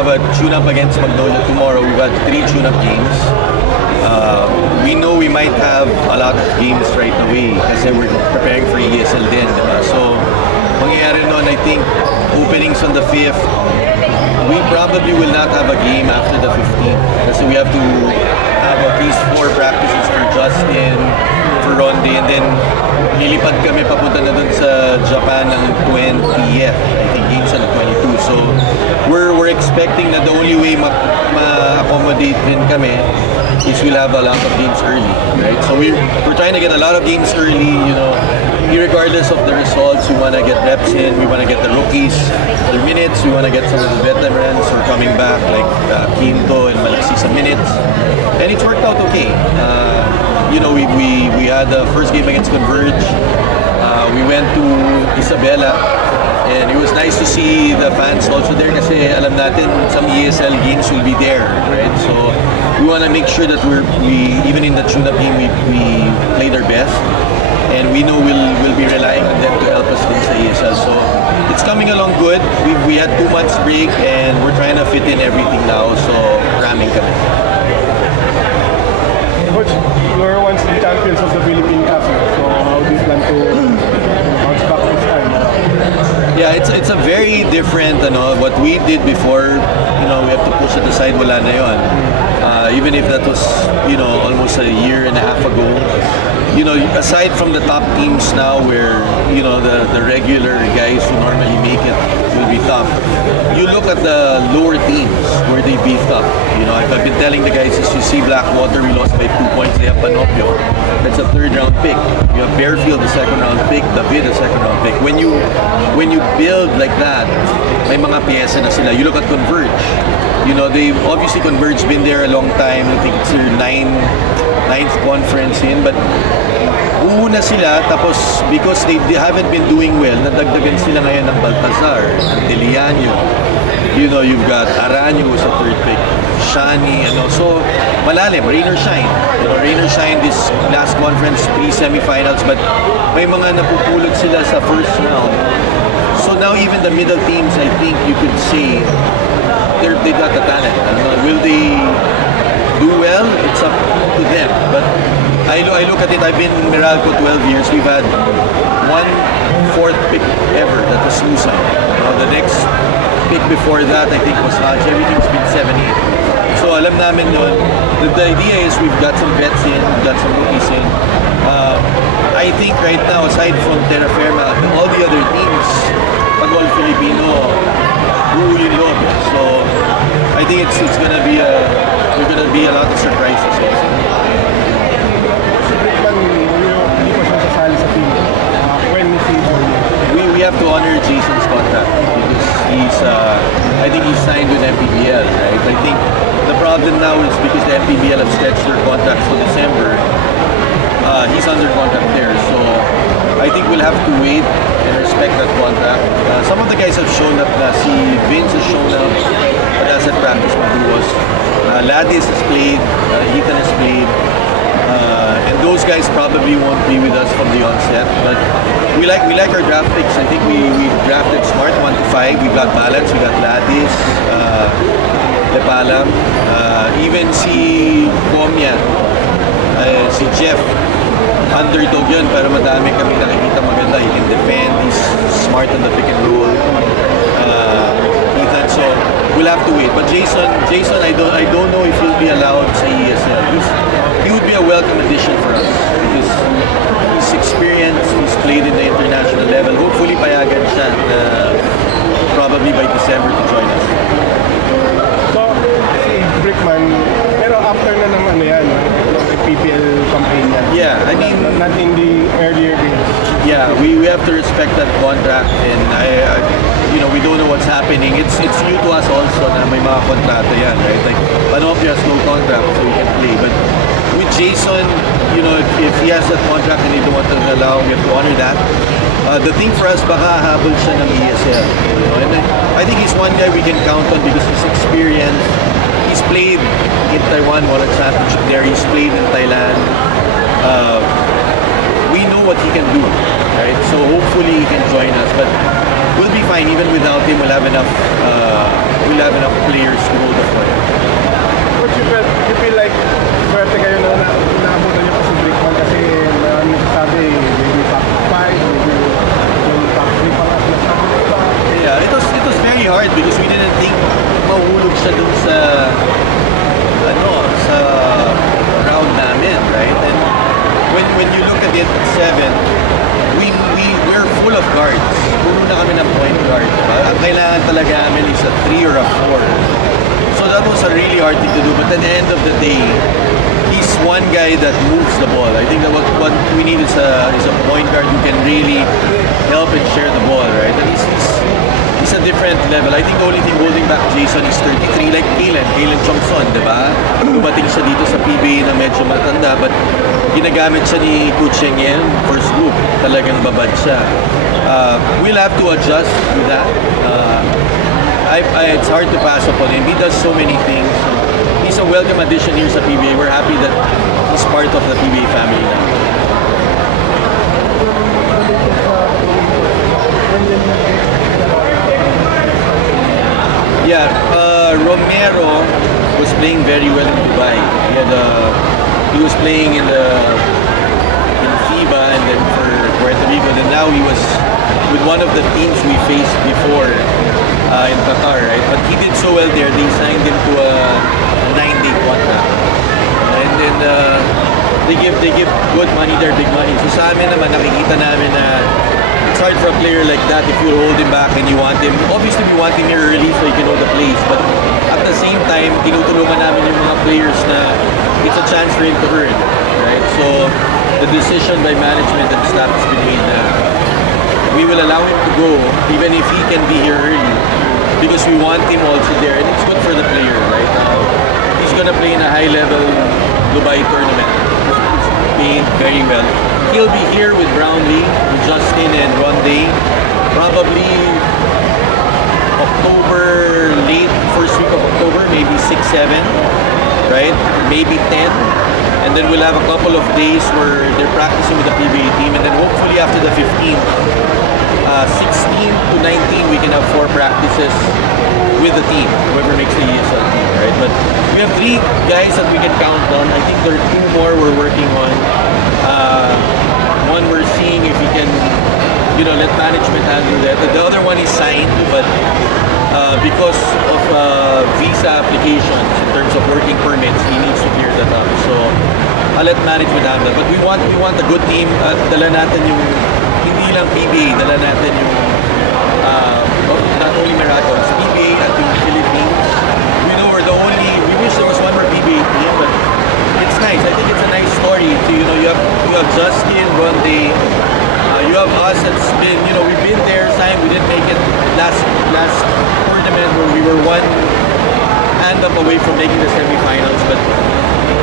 have a tune-up against Magnolia tomorrow. We've got 3 tune-up games. We know we might have a lot of games right away kasi we're preparing for ESL din, diba? So, mangyayari nun, I think, openings on the 5th, we probably will not have a game after the 15th kasi we have to have at least 4 practices for Justin, for Ronde, and then lilipad kami papunta na dun sa Japan ng 20th. I think games on the 22. So, we're expecting na the only way ma-accommodate din kami is we'll have a lot of games early, right? So we're trying to get a lot of games early, you know, regardless of the results. We want to get reps in, we want to get the rookies their minutes, we want to get some of the veterans who are coming back like Quinto and Maliksi some minutes, and it's worked out okay. You know, we had the first game against Converge. We went to Isabela, and it was nice to see the fans also there kasi alam natin some ESL games will be there, right? So we want to make sure that we even in the tune-up game we played our best, and we know we'll be relying on them to help us in the ESL. So it's coming along good. We had 2 months break and we're trying to fit in everything now. So ramming kami. Coach, you were once the champions of the Philippine Cup. So how do you plan to bounce back this time? Yeah, it's a very different, what we did before, we have to push it aside, wala na yun. Even if that was, almost a year and a half ago. Aside from the top teams now where, the regular guys who normally make it will be tough. You look at the lower teams where they beefed up. I've been telling the guys, as you see Blackwater, we lost by 2 points. They have Panopio. That's a 3rd round pick. You have Bearfield, the 2nd round pick. David, the 2nd round pick. When you build like that, may mga piyesa na sila. You look at Converge. They've obviously Converge been there a long time. I think it's their 9th conference in, but una sila, tapos because they haven't been doing well, nadagdagan sila ngayon ng Baltazar, ng Deliano. You've got Aranyo who's a 3rd pick, Shani, so malalim, rain or shine. Rain or shine this last conference, 3 semifinals, but may mga napupulot sila sa first round. So now even the middle teams, I think you could say, they got the talent. Will they do well? It's up to them. But I look at it, I've been in Meralco 12 years. We've had 1/4 pick ever, that was Lusan. The next pick before that, I think, was Hodge. Everything's been 7-8. So alam namin yun. The idea is we've got some vets in, we've got some rookies in. I think right now, aside from Terra Firma, all the other teams, pag all Filipino, buo yung loob. So I think it's gonna be a lot of surprises also. Hindi ko siya sasali sa team. When is he joining? We have to honor Jason's contract because I think he's signed with MPBL, right? I think the problem now is because the MPBL have stretched their contracts till December. He's under contract there, so I think we'll have to wait and respect that contract. Some of the guys have shown up. Si Vince has shown up, but as at practice, Maduos. Ladis has played, Ethan has played, and those guys probably won't be with us from the onset. But we like our draft picks. I think we drafted smart 1 to 5. We got balance. We got Ladis, Lepalam, even si Pomya, si Jeff. Underdog yun, pero madami kami nakikita maganda. He can defend, he's smart on the pick and roll. Ethan, so we'll have to wait. But Jason, I don't know if he'll be allowed sa ESL. He would be a welcome addition for us because he's experienced, he's played in the international level. Hopefully payagan siya probably by December to join us. So, si Brickman, pero after na ng PPL campaign yan. Yeah, I mean, not in the earlier days. Yeah, we have to respect that contract, and we don't know what's happening. It's new to us also na may mga kontrata yan, right? Like Panopio has no contract, so we can play. But with Jason, if he has that contract and they don't want to allow, we have to honor that. The thing for us, baka habol siya ng ESL. And I think he's one guy we can count on because he's experienced. He's played in Taiwan, won a championship there. He's played in Thailand. We know what he can do, right? So hopefully he can join us. But we'll be fine even without him. We'll have enough players very hard thing to do. But at the end of the day, he's one guy that moves the ball. I think that what we need is a point guard who can really help and share the ball, right? And he's a different level. I think the only thing holding back Jason is 33 like Kalen Chongson, di ba? Dumating siya dito sa PBA na medyo matanda, but ginagamit siya ni Coach Yengel first group. Talagang babad siya. We'll have to adjust to that. It's hard to pass upon him. He does so many things. He's a welcome addition here sa PBA. We're happy that he's part of the PBA family now. Yeah, Romero was playing very well in Dubai. He was playing in FIBA and then for Puerto Rico. Then now he was with one of the teams we faced before in Qatar, right? But he did so well there. They signed him to a 9-day contract, and then they give good money there, big money. So sa amin naman nakikita namin na it's hard for a player like that if you hold him back and you want him. Obviously, we want him here early so he can know the plays. But at the same time, tinutulungan namin yung mga players na it's a chance for him to earn, right? So the decision by management and staff has been made na we will allow him to go even if he can be here early because we want him also there and it's good for the player, right? He's gonna play in a high-level Dubai tournament. He's playing very well. He'll be here with Brownlee, with Justin and Rondé, probably October, late first week of October, maybe 6, 7, right? Maybe 10. And then we'll have a couple of days where they're practicing with the PBA team. And then hopefully after the 15th, 16 to 19, we can have 4 practices with the team, whoever makes the ESL team, right? But we have 3 guys that we can count on. I think there are 2 more we're working on. One we're seeing if we can, let management handle that. The other one is signed, but because of visa applications in terms of working permits, he needs to clear that up. So I'll let management handle. But we want a good team. Dala natin yung hindi lang PBA, dala natin yung not only Meralco, it's PBA at yung Philippines. We know we're the only. We wish there was one more PBA team, but it's nice. I think it's a nice story. To, you have Justin, Rondé, you have us that's been, we've been there, signed, we didn't make it last tournament where we were one hand up away from making the semifinals, but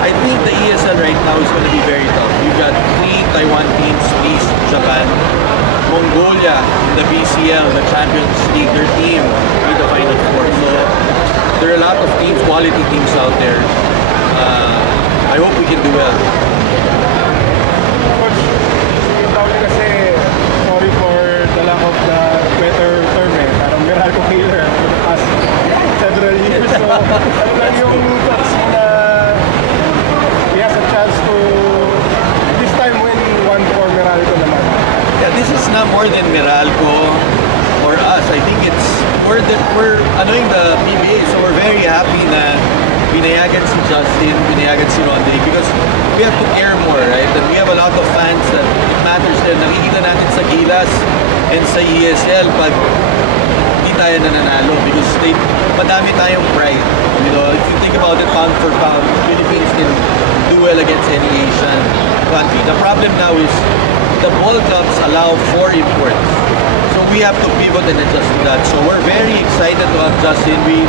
I think the ESL right now is going to be very tough. You've got 3 Taiwan teams, Greece, Japan, Mongolia, the BCL, the Champions League, their team made the Final Four. So there are a lot of teams, quality teams out there. I hope we can do well. Coach, kasi sorry for the lack of the better term parang Meralco killer for the past several years. So ano lang yung thoughts na he has a chance to this time win one for Meralco naman? Yeah, this is not more than Meralco or us. I think we're anoing the PBA, so we're very happy na pinayagan si Justin, pinayagan si Rondé because we have to care more, right? And we have a lot of fans that it matters din. Nakikita natin sa Gilas and sa ESL pag hindi tayo nananalo because madami tayong pride. If you think about it pound for pound, Philippines can do well against any Asian country. The problem now is the ball clubs allow 4 imports. So we have to pivot and adjust to that. So we're very excited to have Justin. We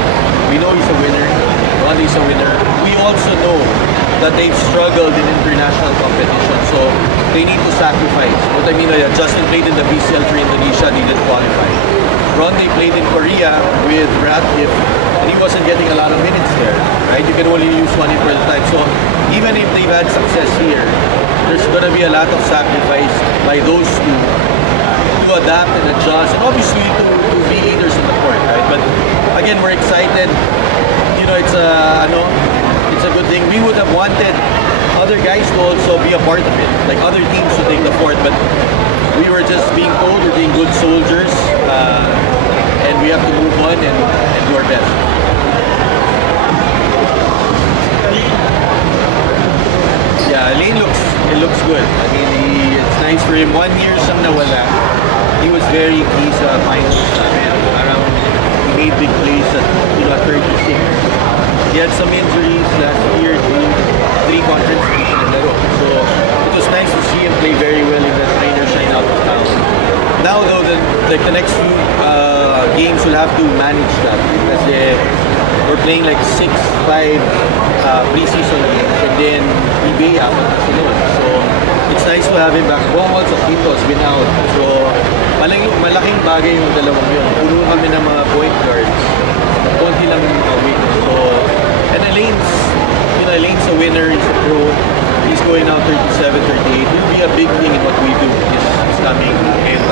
know he's a winner. Ronnie's a winner. We also know that they've struggled in international competition, so they need to sacrifice. What I mean by that, Justin played in the BCL for Indonesia, they didn't qualify. Ronnie played in Korea with Ratcliffe, and he wasn't getting a lot of minutes there, right? You can only use one in per time. So even if they've had success here, there's going to be a lot of sacrifice by those 2 to adapt and adjust, and obviously to be leaders in the court, right? But again, we're excited. It's a good thing. We would have wanted other guys to also be a part of it, like other teams to take the fourth, but we were just being told we're being good soldiers, and we have to move on and do our best. Yeah, Lane looks good. I mean, it's nice for him. 1 year siyang nawala. He was very key sa finals namin. He made big plays at 36. He had some injuries last year, three conference games na naglaro. So it was nice to see him play very well in that trainer shine out of town. Now though, the next few games will have to manage that because we're playing like 6-5 preseason games and then PBA after sunod. So it's nice to have him back. Bongols of Quito has been out. So malaking bagay yung dalawang yun. Puno kami ng mga point guards. Konti lang win. So, and Elaine's a winner. He's a pro. He's going out 37, 38. He'll be a big thing in what we do this coming game.